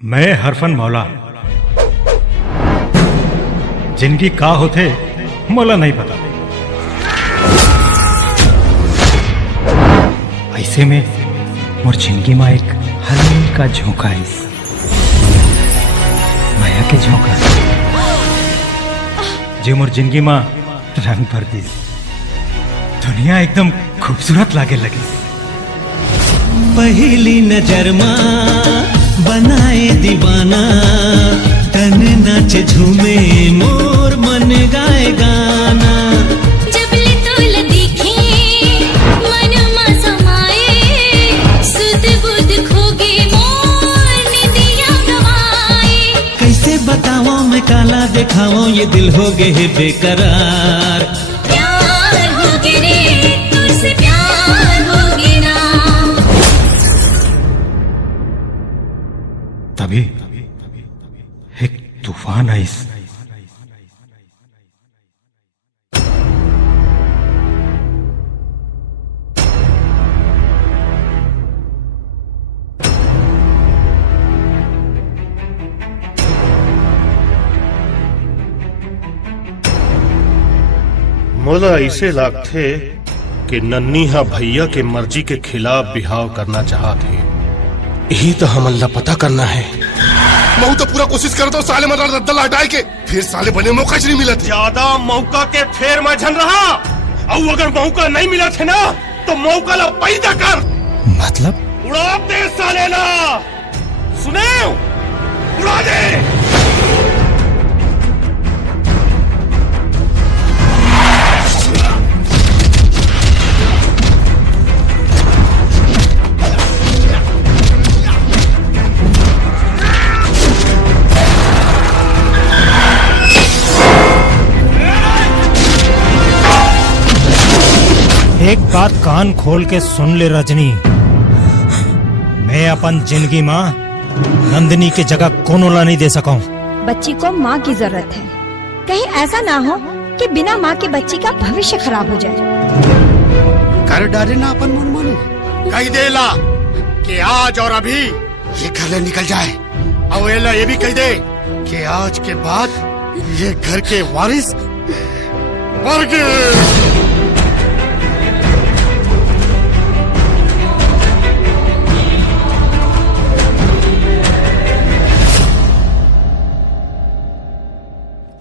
मैं हरफन मौला जिनकी का होते मौला नहीं पता। ऐसे में मोर जिंदगी में एक हल्का झोंका है, माया के झोंका जो मोर जिंदगी में रंग भर दी। दुनिया एकदम खूबसूरत लागे लगी। पहली नजर माँ बनाए दीवाना, तन नाचे झूमे मोर मन गाए गाना। जब ले तोल दिखे मन मा समाए, सुध बुध खोगे मोर निदिया गवाए। कैसे बताओ मैं काला दिखाओ ये दिल हो गए है बेकरार। प्यार हो गे रे तुझसे प्यार हो गे ना। तभी एक तूफान आई। मोला ऐसे लागथे कि नन्नी हा भैया के मर्जी के खिलाफ बिहाव करना चाहते। यही तो हम अल्लाह पता करना है। मैं तो पूरा कोशिश करता हूँ साले मरा रद्दल हटाए के, फिर साले बने मौका नहीं मिला। ज्यादा मौका के फेर में झन रहा। और अगर मौका नहीं मिला थे ना तो मौका ला पैदा कर। मतलब उड़ा दे साले ना, सुने उड़ा दे। एक बात कान खोल के सुन ले रजनी, मैं अपन जिंदगी माँ नंदिनी के जगह कोनोला नहीं दे सका हूँ। बच्ची को माँ की जरूरत है। कहीं ऐसा ना हो कि बिना माँ के बच्ची का भविष्य खराब हो जाए। कर डाले ना अपन मन मन कह दे ला कि आज और अभी ये घर ले निकल जाए। और ये भी कह दे कि आज के बाद ये घर के वारिस मर गए।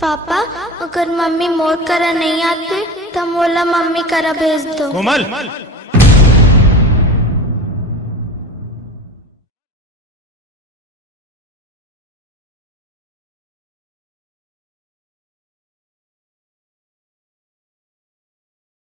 पापा अगर मम्मी मोर करा नहीं आती तो मोला मम्मी करा भेज दो। कोमल